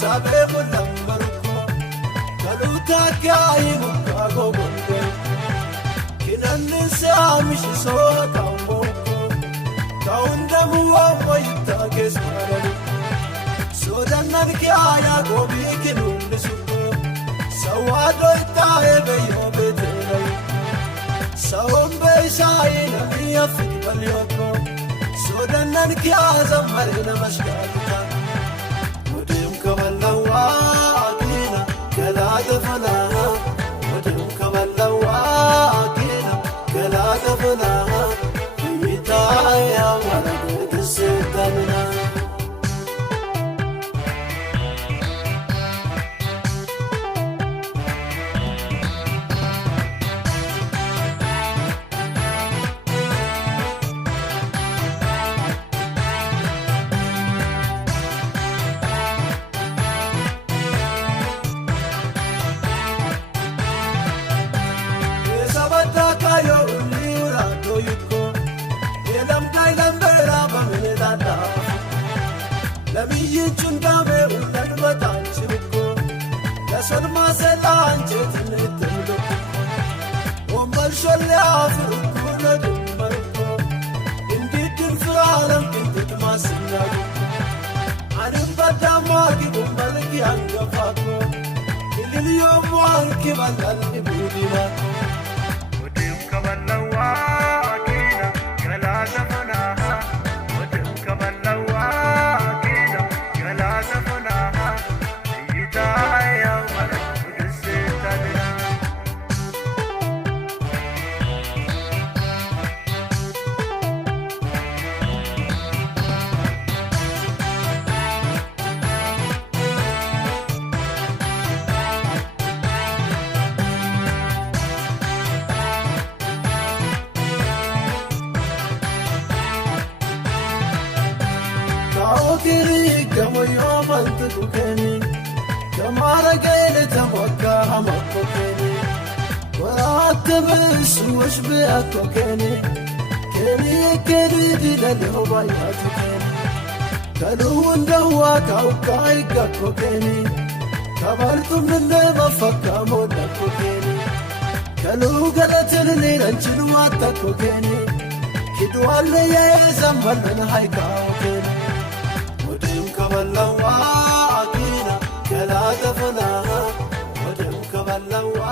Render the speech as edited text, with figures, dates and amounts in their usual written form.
sabebu lambaruko kaluta kaimu kagogonde kinannin saamishi soo kaamboko kaundamu wammayita kesmarani sodannan kiaya gobi kinundisuko sawado itae beyo betelai sawombe isaina miya fitbalyoko sodannan kiaza marina mashkalita mudem kaballawa akina galada falaha mudem kaballawa akina galada falaha itaya maragud setamna ለሚይቹን ጋሜ ሁለን በታንችልኮ ለሰልማ ሰላንቼት ንትምልኮ ወንበርሾል ያፍርኩ ነድመርኮ እንዲድን ፍራለም ክንትት ማስናጉ አንም በዳማጊ ወንበርጊ አንገፋኮ ኢልልዮም ዋንኪ በላል ኢቡዲማኮ ወዲም ከበለዋ አኪና ገላዘፈናሃ ወዲም ከበለዋ Kiri kamo yo mantu keni kamara gele tamaka hamako keni warat bes washbe ako keni dilale hobayatu keni kalu ndawa kaukai gako keni kabartum nde mafaka modako keni kalu galatel niranchinu atako keni kidwale ye zamban haika keni kaballawa akina galada falaha wadem kaballawa